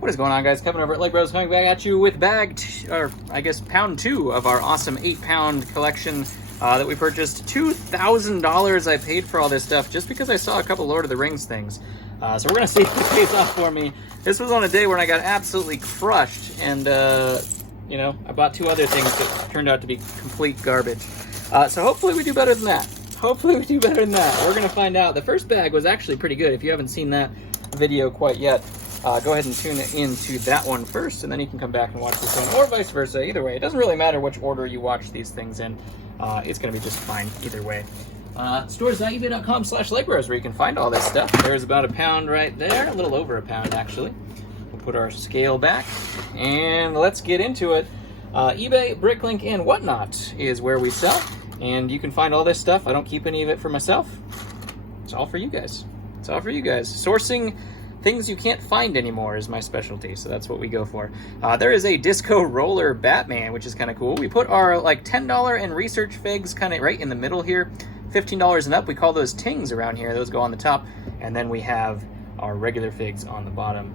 What is going on, guys? Kevin over at Legbros coming back at you with pound 2 of our awesome 8-pound collection that we purchased. $2,000 I paid for all this stuff just because I saw a couple Lord of the Rings things. So we're gonna see if it pays off for me. This was on a day when I got absolutely crushed, and you know, I bought 2 other things that turned out to be complete garbage. So hopefully we do better than that. Hopefully we do better than that. We're gonna find out. The first bag was actually pretty good. If you haven't seen that video quite yet, go ahead and tune into that one first, and then you can come back and watch this one, or vice versa. Either way, it doesn't really matter which order you watch these things in. It's going to be just fine either way. Stores.ebay.com/Legbros, where you can find all this stuff. There's about a pound right there, a little over a pound actually. We'll put our scale back, and let's get into it. eBay, Bricklink, and whatnot is where we sell, and you can find all this stuff. I don't keep any of it for myself. It's all for you guys. It's all for you guys. Sourcing things you can't find anymore is my specialty, so that's what we go for. There is a disco roller Batman, which is kind of cool. We put our like $10 and research figs kind of right in the middle here. $15 and up, we call those tings around here. Those go on the top, and then we have our regular figs on the bottom.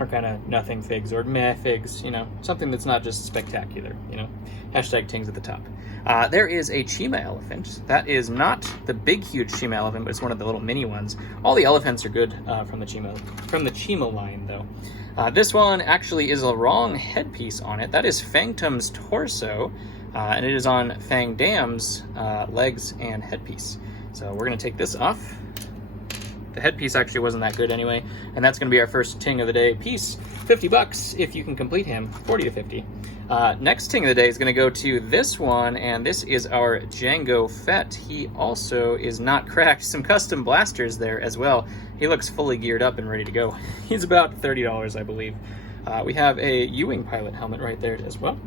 Or kind of nothing figs, or meh figs, you know, something that's not just spectacular, you know. Hashtag tings at the top. There is a Chima elephant. That is not the big, huge Chima elephant, but it's one of the little mini ones. All the elephants are good from the Chima line, though. This one actually is a wrong headpiece on it. That is Fangtum's torso, and it is on Fang Dam's legs and headpiece. So we're going to take this off. The headpiece actually wasn't that good anyway, and that's going to be our first ting of the day piece. $50 if you can complete him, 40 to 50. Next ting of the day is going to go to this one, and this is our Django Fett. He also is not cracked. Some custom blasters there as well. He looks fully geared up and ready to go. He's about $30, I believe. We have a Ewing pilot helmet right there as well.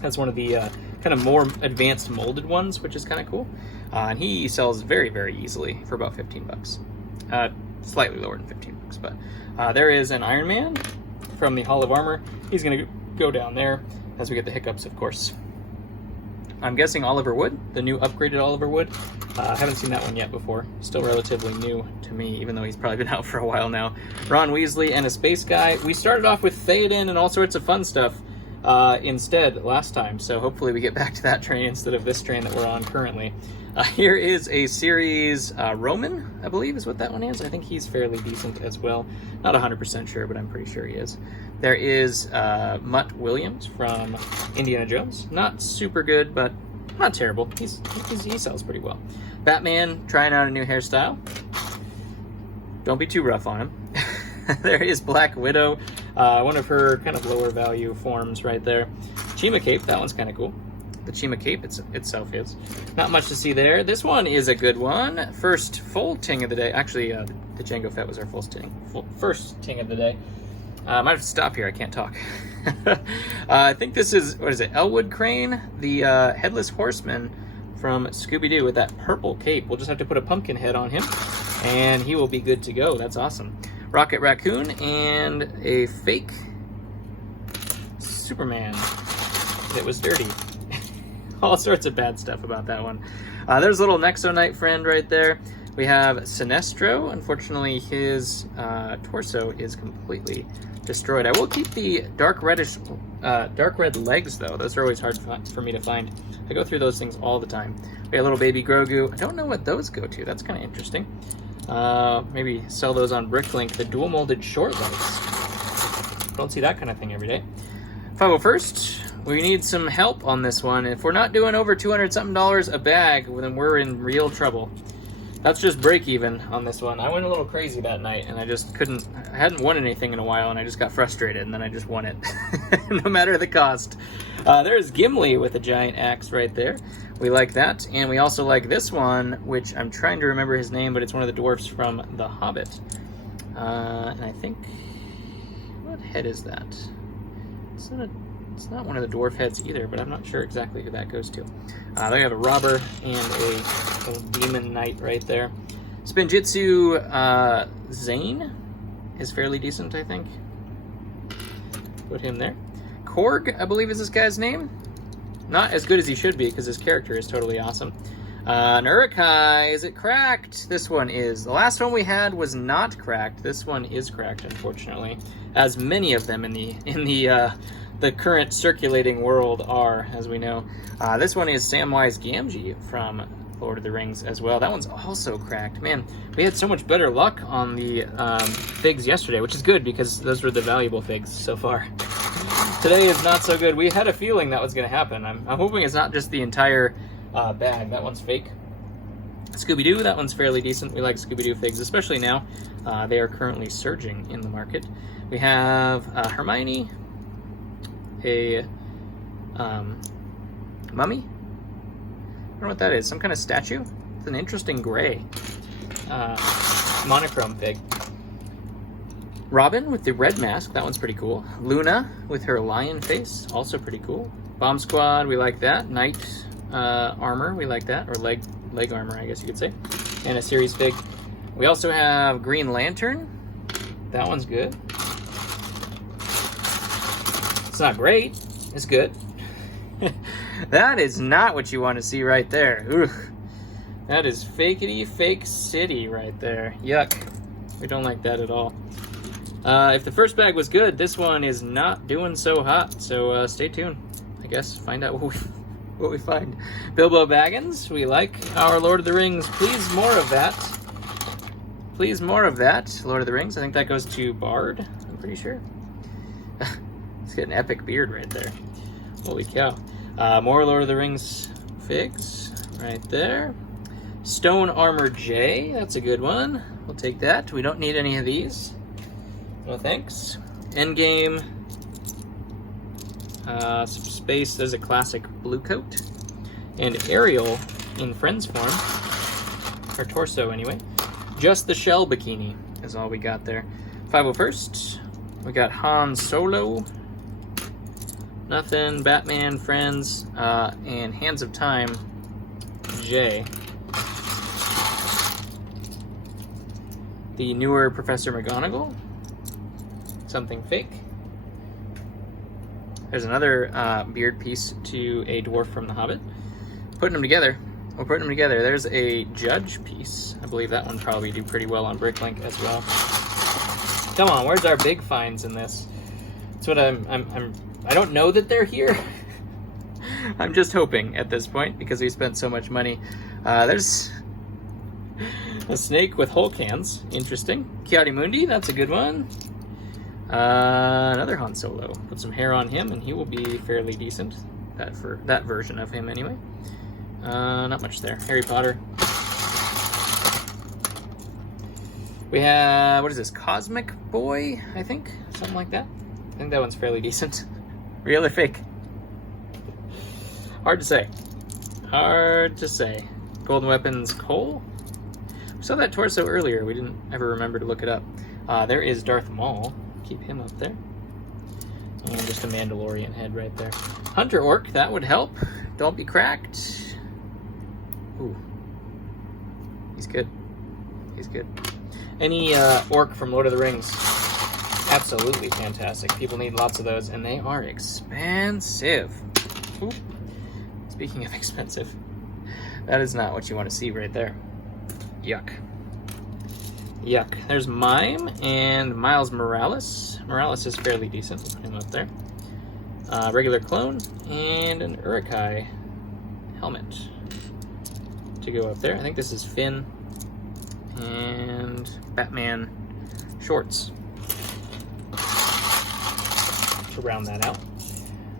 That's one of the kind of more advanced molded ones, which is kind of cool. And he sells very, very easily for about $15. Slightly lower than $15, but there is an Iron Man from the Hall of Armor. He's going to go down there as we get the hiccups, of course. I'm guessing Oliver Wood, the new upgraded Oliver Wood. I haven't seen that one yet before. Still relatively new to me, even though he's probably been out for a while now. Ron Weasley and a space guy. We started off with Theoden and all sorts of fun stuff instead last time, so hopefully we get back to that train instead of this train that we're on currently. Here is a series Roman, I believe is what that one is. I think he's fairly decent as well. Not 100% sure, but I'm pretty sure he is. There is Mutt Williams from Indiana Jones. Not super good, but not terrible. He sells pretty well. Batman trying out a new hairstyle. Don't be too rough on him. There is Black Widow, one of her kind of lower value forms right there. Chima Cape, that one's kind of cool. The Chima Cape itself is. Not much to see there. This one is a good one. First full ting of the day. Actually, the Django Fett was our first ting of the day. I might have to stop here. I can't talk. I think this is, what is it, Elwood Crane? The Headless Horseman from Scooby-Doo with that purple cape. We'll just have to put a pumpkin head on him, and he will be good to go. That's awesome. Rocket Raccoon and a fake Superman that was dirty. All sorts of bad stuff about that one. There's a little Nexo Knight friend right there. We have Sinestro. Unfortunately, his torso is completely destroyed. I will keep the dark red legs, though. Those are always hard for me to find. I go through those things all the time. We have a little baby Grogu. I don't know what those go to. That's kind of interesting. Maybe sell those on Bricklink. The dual molded short legs. Don't see that kind of thing every day. 501st. We need some help on this one. If we're not doing over $200-something a bag, then we're in real trouble. That's just break even on this one. I went a little crazy that night, and I just couldn't. I hadn't won anything in a while, and I just got frustrated, and then I just won it, no matter the cost. There's Gimli with a giant axe right there. We like that, and we also like this one, which I'm trying to remember his name, but it's one of the dwarfs from The Hobbit. And I think, what head is that? It's not one of the dwarf heads either, but I'm not sure exactly who that goes to. There you have a robber and a little demon knight right there. Spinjitzu Zane is fairly decent, I think. Put him there. Korg, I believe is this guy's name. Not as good as he should be because his character is totally awesome. An Urukai, is it cracked? This one is. The last one we had was not cracked. This one is cracked, unfortunately, as many of them in the current circulating world are, as we know. This one is Samwise Gamgee from Lord of the Rings as well. That one's also cracked. Man, we had so much better luck on the figs yesterday, which is good because those were the valuable figs so far. Today is not so good. We had a feeling that was going to happen. I'm hoping it's not just the entire bag. That one's fake. Scooby-Doo, that one's fairly decent. We like Scooby-Doo figs, especially now. They are currently surging in the market. We have Hermione, a mummy. I don't know what that is. Some kind of statue? It's an interesting gray. Monochrome fig. Robin with the red mask. That one's pretty cool. Luna with her lion face. Also pretty cool. Bomb Squad. We like that. Knight armor. We like that. Or leg armor, I guess you could say. And a series fig. We also have Green Lantern. That one's good. It's not great. It's good. That is not what you want to see right there. Ugh. That is fakety fake city right there. Yuck. We don't like that at all. If the first bag was good, this one is not doing so hot. So stay tuned. I guess find out what we find. Bilbo Baggins. We like our Lord of the Rings. Please more of that. Please more of that. Lord of the Rings. I think that goes to Bard. I'm pretty sure. He's got an epic beard right there. Holy cow. More Lord of the Rings figs right there. Stone Armor J, that's a good one. We'll take that. We don't need any of these. No thanks. Endgame. Space, there's a classic blue coat. And Ariel in Friends form. Her torso, anyway. Just the shell bikini is all we got there. 501st. We got Han Solo. Nothing, Batman, Friends, and Hands of Time, J. The newer Professor McGonagall, something fake. There's another beard piece to a dwarf from The Hobbit. Putting them together, we're putting them together. There's a judge piece. I believe that one probably do pretty well on Bricklink as well. Come on, where's our big finds in this? That's what I don't know that they're here. I'm just hoping at this point because we spent so much money. There's a snake with Hulk hands. Interesting. Kiadimundi, that's a good one. Another Han Solo. Put some hair on him and he will be fairly decent. That version of him anyway. Not much there. Harry Potter. We have, what is this? Cosmic Boy, I think? Something like that. I think that one's fairly decent. Real or fake? Hard to say. Hard to say. Golden Weapons Cole. We saw that torso earlier. We didn't ever remember to look it up. There is Darth Maul. Keep him up there. And just a Mandalorian head right there. Hunter Orc, that would help. Don't be cracked. Ooh. He's good. He's good. Any orc from Lord of the Rings. Absolutely fantastic. People need lots of those, and they are expensive. Ooh. Speaking of expensive, that is not what you want to see right there. Yuck. Yuck. There's Mime and Miles Morales. Morales is fairly decent. We'll put him up there. Regular clone and an Urukai helmet to go up there. I think this is Finn and Batman shorts. To round that out.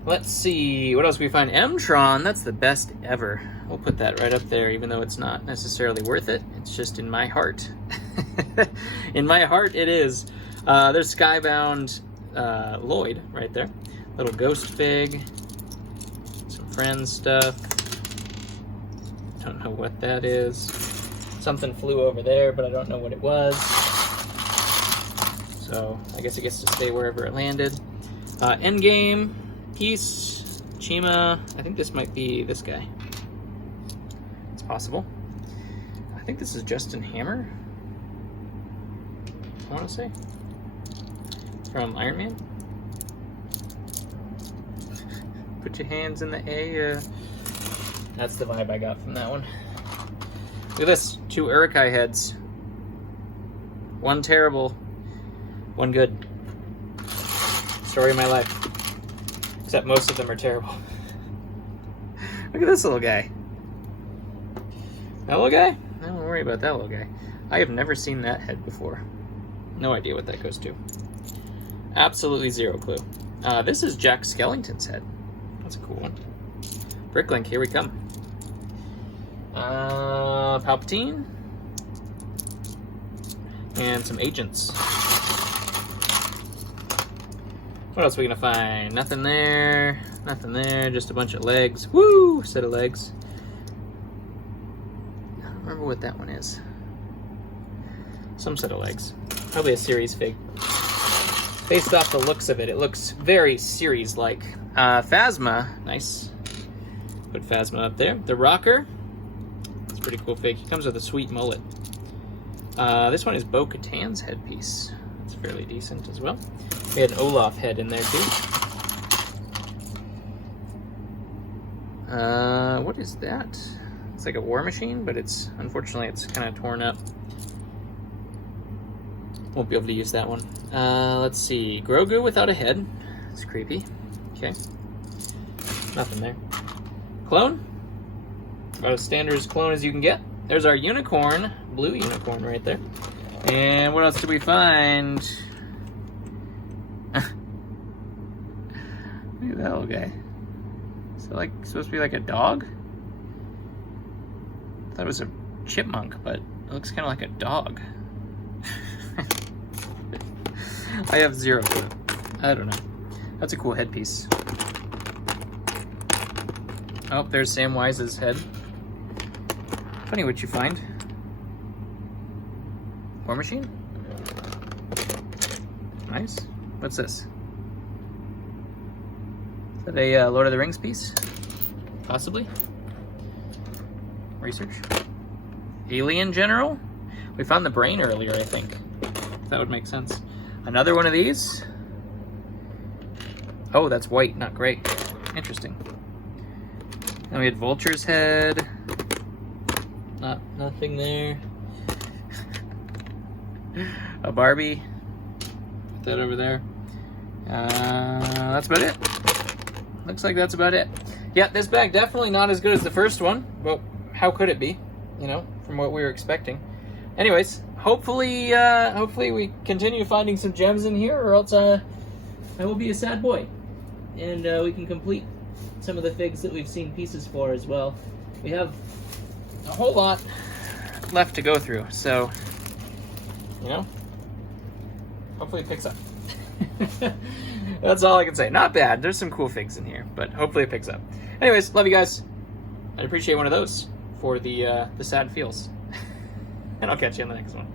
Let's see, what else we find? M-Tron, that's the best ever. We'll put that right up there, even though it's not necessarily worth it. It's just in my heart. In my heart, it is. There's Skybound Lloyd right there. Little ghost fig. Some Friends stuff. Don't know what that is. Something flew over there, but I don't know what it was. So I guess it gets to stay wherever it landed. Endgame, Peace, Chima. I think this might be this guy. It's possible. I think this is Justin Hammer. I want to say. From Iron Man. Put your hands in the air. That's the vibe I got from that one. Look at this, 2 Urukai heads. 1 terrible, 1 good. Story of my life. Except most of them are terrible. Look at this little guy. That little guy? Don't worry about that little guy. I have never seen that head before. No idea what that goes to. Absolutely 0 clue. This is Jack Skellington's head. That's a cool one. Bricklink, here we come. Palpatine. And some agents. What else are we gonna find? Nothing there. Nothing there. Just a bunch of legs. Woo! Set of legs. I don't remember what that one is. Some set of legs. Probably a series fig. Based off the looks of it, it looks very series-like. Phasma. Nice. Put Phasma up there. The Rocker. It's a pretty cool fig. He comes with a sweet mullet. This one is Bo-Katan's headpiece. It's fairly decent as well. We had an Olaf head in there too. What is that? It's like a war machine, but unfortunately it's kind of torn up. Won't be able to use that one. Let's see. Grogu without a head. It's creepy. Okay. Nothing there. Clone. About as standard as clone as you can get. There's our unicorn. Blue unicorn right there. And what else did we find? Look at that little guy. Is that like supposed to be like a dog? I thought it was a chipmunk, but it looks kind of like a dog. I have 0 clue. I don't know. That's a cool headpiece. Oh, there's Samwise's head. Funny what you find. War machine? Nice. What's this? Is that a Lord of the Rings piece? Possibly. Research. Alien General? We found the brain earlier, I think. That would make sense. Another one of these. Oh, that's white, not gray. Interesting. Then we had Vulture's head. Nothing there. A Barbie. Put that over there. That's about it. Looks like that's about it. Yeah, this bag definitely not as good as the first one, but how could it be? You know, from what we were expecting. Anyways, hopefully we continue finding some gems in here, or else I will be a sad boy. And we can complete some of the figs that we've seen pieces for as well. We have a whole lot left to go through, so, you know, hopefully it picks up. That's all I can say. Not bad. There's some cool figs in here, but hopefully it picks up. Anyways, love you guys. I'd appreciate one of those for the sad feels. And I'll catch you on the next one.